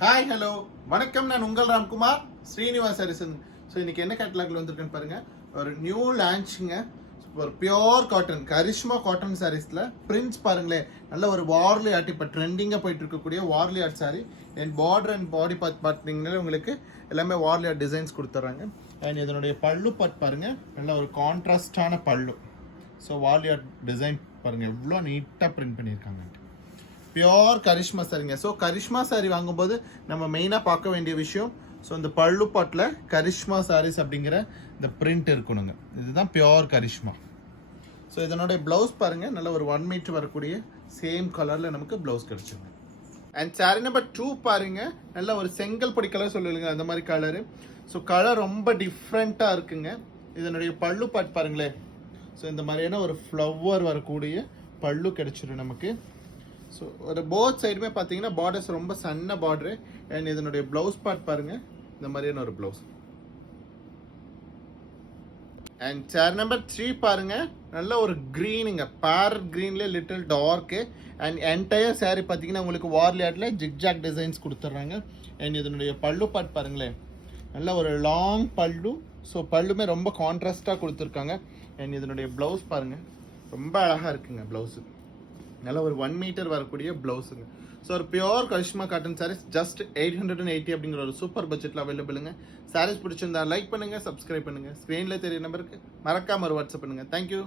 Hi hello வணக்கம். நான் உங்கள் ராம்குமார் ஸ்ரீனிவாஸ் ஹரிசன். ஸோ இன்னைக்கு என்ன கேட்டலாக்ல வந்திருக்குன்னு பாருங்க. ஒரு நியூ லான்ச்சுங்க. ஒரு பியோர் காட்டன் கரிஷ்மா காட்டன் சாரீஸ்ல பிரிண்ட்ஸ் பாருங்களேன். நல்ல ஒரு வார்லி ஆர்ட், இப்போ ட்ரெண்டிங்காக போயிட்டு இருக்கக்கூடிய Warli art sari. And border and body part பார்த்தீங்கன்னா உங்களுக்கு எல்லாமே வார்லி ஆர்ட் டிசைன்ஸ் கொடுத்துட்றாங்க. அண்ட் இதனுடைய பல்லு பார்ட் பாருங்க, நல்ல ஒரு கான்ட்ராஸ்டான பல்லு. ஸோ வார்லி ஆர்ட் டிசைன் பாருங்க, எவ்வளோ நீட்டாக பிரிண்ட் பண்ணியிருக்காங்க. பியோர் கரிஷ்மா சாரிங்க. ஸோ கரிஷ்மா சாரி வாங்கும்போது நம்ம மெயினாக பார்க்க வேண்டிய விஷயம், ஸோ இந்த பல்லு பாட்டில் கரிஷ்மா சாரீஸ் அப்படிங்கிற இந்த பிரிண்ட் இருக்கணுங்க. இதுதான் பியோர் கரிஷ்மா. ஸோ இதனுடைய ப்ளவுஸ் பாருங்கள், நல்ல ஒரு 1 மீட்டர் வரக்கூடிய சேம் கலரில் நமக்கு ப்ளவுஸ் கிடச்சிருங்க. அண்ட் சாரி நம்பர் 2 பாருங்க, நல்ல ஒரு செங்கல் பொடி கலர் சொல்லுங்க, அந்த மாதிரி கலரு. ஸோ கலர் ரொம்ப டிஃப்ரெண்ட்டாக இருக்குங்க. இதனுடைய பல்லு பாட் பாருங்களேன். ஸோ இந்த மாதிரியான ஒரு ஃப்ளவர் வரக்கூடிய பல்லு கிடச்சிரும் நமக்கு. ஸோ ஒரு போத் சைடுமே பார்த்தீங்கன்னா பார்டர்ஸ் ரொம்ப சன்ன பார்டரு. அண்ட் இதனுடைய ப்ளவுஸ் பார்ட் பாருங்கள், இந்த மாதிரியான ஒரு ப்ளவுஸ். அண்ட் சேர் நம்பர் 3 பாருங்க, நல்ல ஒரு க்ரீனுங்க, பேரட் க்ரீன்லேயே little dark. And entire sari பார்த்தீங்கன்னா உங்களுக்கு வார்லி ஆர்ட்ல ஜிக்ஜாக் டிசைன்ஸ் கொடுத்துட்றாங்க. அண்ட் இதனுடைய பல்லு பார்ட் பாருங்களேன், நல்ல ஒரு லாங் பல்லு. ஸோ பல்லுமே ரொம்ப கான்ட்ராஸ்டாக கொடுத்துருக்காங்க. அண்ட் இதனுடைய ப்ளவுஸ் பாருங்கள், ரொம்ப அழகாக இருக்குங்க ப்ளவுஸு. நல்ல ஒரு 1 மீட்டர் வரக்கூடிய ப்ளவுஸுங்க. ஸோ ஒரு pure Karishma cotton sarees just 880 அப்படிங்கிற ஒரு சூப்பர் பட்ஜெட்டில் அவைலபிளுங்க. சாரீஸ் பிடிச்சிருந்தா லைக் பண்ணுங்கள், சப்ஸ்கிரைப் பண்ணுங்கள். ஸ்க்ரீனில் தெரிய நம்பருக்கு மறக்காம ஒரு வாட்ஸ்அப் பண்ணுங்கள். தேங்க்யூ.